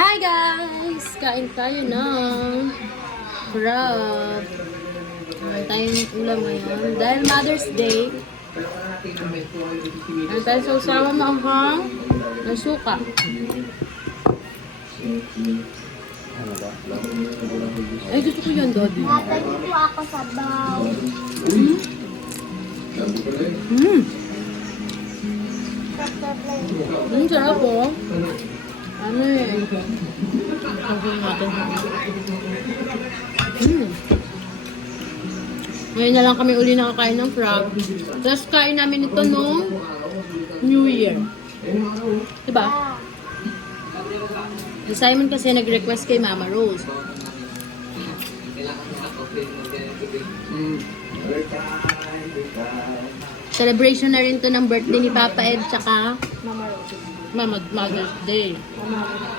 Hi guys! Kain tayo ng crab. Kain tayong ulam ngayon. Dahil Mother's Day, kain tayo sa usawa maanghang ng suka. Ay, gusto ko yun, Dodi. Hatay po ako sa baw. Sarap po. Ano eh. Sabihin natin. Ngayon na lang kami uli nakakain ng crab. Tapos kain namin ito nung New Year. Diba? Si Simon kasi nag-request kay Mama Rose. Celebration na rin to ng birthday ni Papa Ed tsaka Mother's Day.